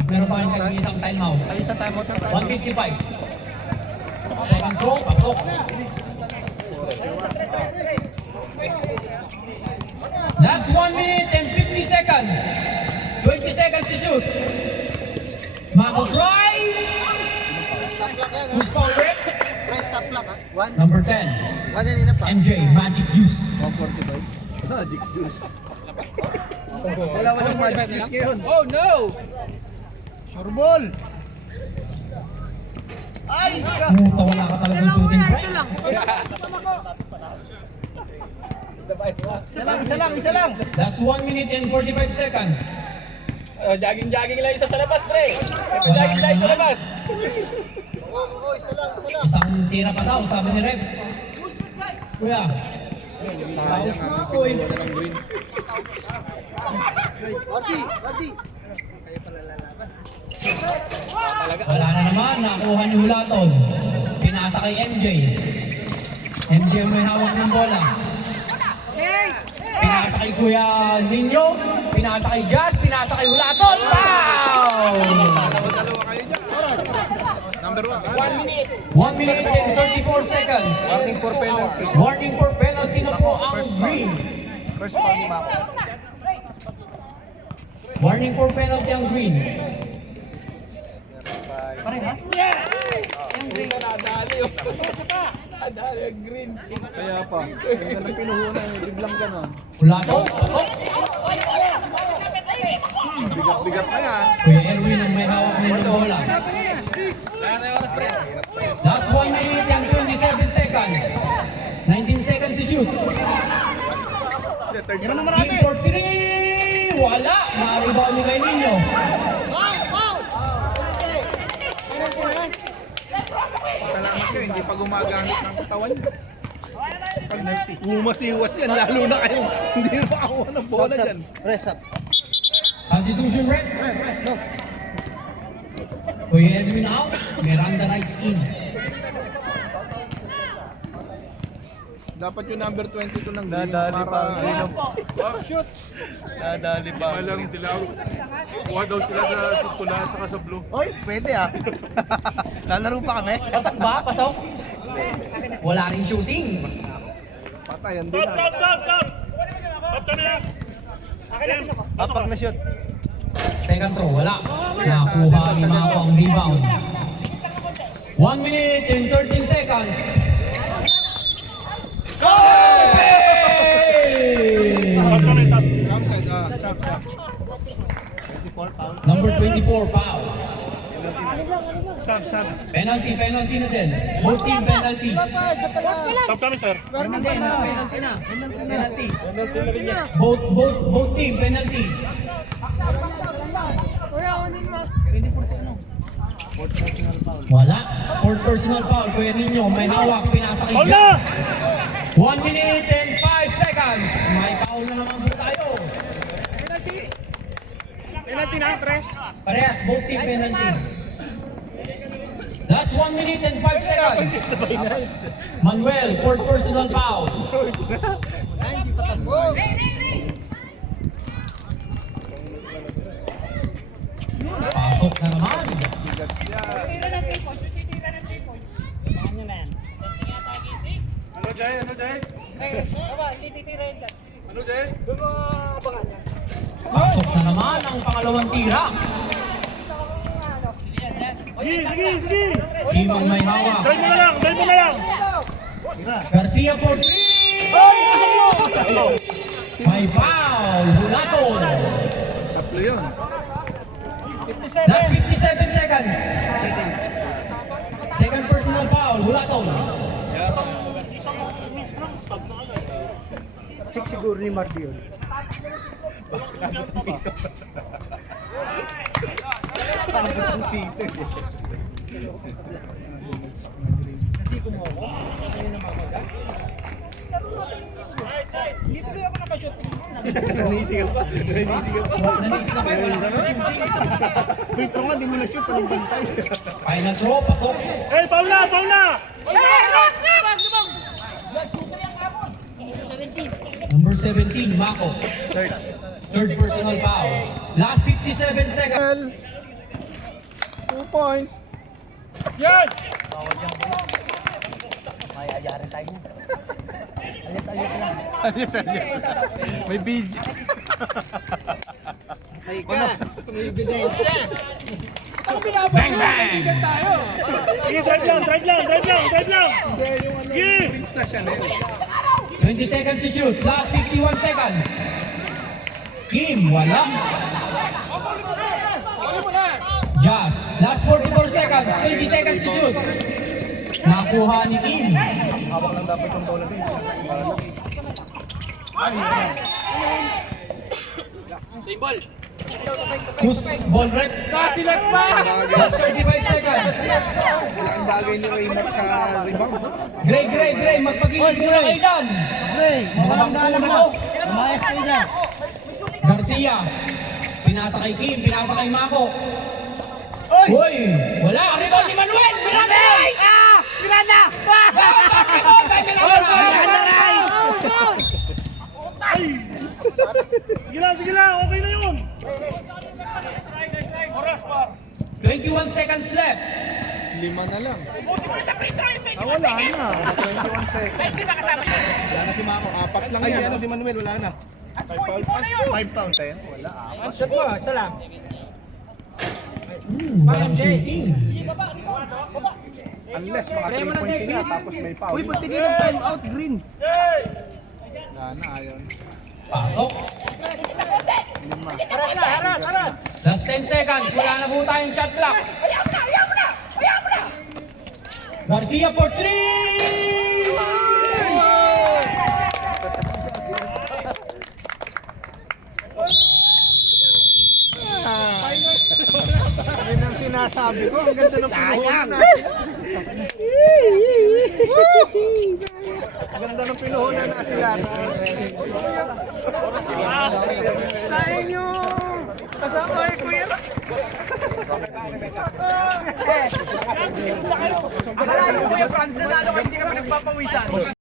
At meron pa kayong isang timeout. Isang timeout. 155. Second throw, pasok. Last 1 minute and 50 seconds. 20 seconds to shoot. Mako try. Who's called it? Press stop clock ha. 1. Number 10. 1 and enough pa. MJ, Magic Juice. 145. Magic juice. Wala magic juice ngayon. Oh no! Sure ball. Ay! Puta, wala ka talagang shooting strike. Isa lang. Last 1 minute and 45 seconds. Jogging lang isa sa labas, pre. Jogging lang sa labas. Isa lang. Isang tira pa daw, sabi ni Rep. Kuya. Paus na ako eh. Wardy. Wala na naman, nakuha ni Hulaton. Pinasa kay MJ. MJ ang may hawak ng bola. Pinasa kay Kuya Nino. Pinasa kay Jazz. Pinasa kay Hulaton. Wow! Dalawa kayo dyan. Number 1. 1 minute. 1 minute and 34 seconds. Warning for penalty. Warning for penalty na po ang green. First foul ni Mako. Warning for penalty ang green. Parehas? Nadali yun. Nadali ang green. Kaya pa. Kaya nang pinuhunan yung biglang ganon. Hulaton. Pasok. Bigat na yan. Kuya Erwin ang may hawak ng bola. Last 1 minute and 27 seconds. 19 seconds to shoot. Yan naman Team for 3. Wala. Naribaw ni kay Nino. Salamat kayo, hindi pa gumagamit ng katawan. Pag umasiwas yan, lalo na kayo. Hindi na makakuha ng bola dyan. Press up. Constitution red. No. Kuya Edwin out. Miranda Rights in. Dapat yung number 22 ng green. Nadali pa ang green. Shoot! Nadali pa. Walang dilaw. Kuha daw sila sa pula at saka sa blue. Oy, pwede ah. Lalaro pa kami. Pasok ba? Pasok? Wala rin shooting. Patayan din ah. Stop! Stop ka na! Apak na shoot. Second throw. Wala. Nakuha ni Mako ang rebound. 1 minute and 13 seconds. Stop ka na, stop. Counted ah. Sub. Number 24 foul. Sub. Penalty na din. Both team penalty. Stop ka na, sir. Penalty na. Both team penalty. Wala. Fourth personal foul. Kuya Nino, may hawak. Pinasa kay Foul na! Jazz. 1 minute and 5 seconds. May foul na naman po tayo. Penalty na, pre. Parehas, both team penalty. Last 1 minute and 5 seconds. Manuel, fourth personal foul. Pasok na naman. Bigat yan. Ano, Jay? Ano, Jay? Pasok na naman ang pangalawang tira. Sige! Team ang may hawak. Dahil mo na lang! Garcia for 3. May foul. Hulaton. Tatlo yun. Last 57 seconds. Second personal foul. Hulaton. Six siguro ni Marty yun. Ang pito. Kasi kumuha. Dito rin ako nakashoot. Nanisigaw pa. Nanisip na kayo. Wala ka na. Free throw nga, di mo na-shoot. Walang bantay. Final throw. Pasok. Hey, foul na! Number 17, Mako. Third personal foul. Last 57 seconds. 2 points. Yan! Alis. May video. Ay ka. May ebidensya. Bang, bang! Sige, drive lang! Hindi, yung ano, yung wings na siya. 20 seconds to shoot. Last 51 seconds. Kim, wala. Just. Last 44 seconds. 20 seconds to shoot. Nakuha ni Kim. Hawak lang dapat yung bola din. Who's ball rep? Nasilag pa! Last 35 seconds. Ang bagay ni Raymond sa rebound. Gray. Magpagiging muna kayo dyan. Mawalang mo. Umayos kayo dyan. Garcia. Pinasa kay Kim. Pinasa kay Mako. Uy! Wala! Rebound ni Manuel! Miranda! Miranda! Sige lang! Okay na yun! 21 seconds left. 5 na lang. Wala na. 21 seconds. Wala na si Mako. 4 lang yan. Si Manuel, wala na. 5 pounds eh. Wala. Ang shot mo, isa lang. Walang shooting. Unless mga 3 points sila tapos may foul. Uy, pati ng time out, green. Wala na, ayon. Pasok. 5. Haras. Last 10 seconds. Wala na po tayong shot clock. Garcia for 3! Yun ang sinasabi ko. Ang ganda ng pinuhunan natin. Ang ganda ng pinuhunan natin lahat. Sayang nyo! Kasama ay kuya. Akala ko yung Franz na nalo, hindi ka pa nagpapawisan.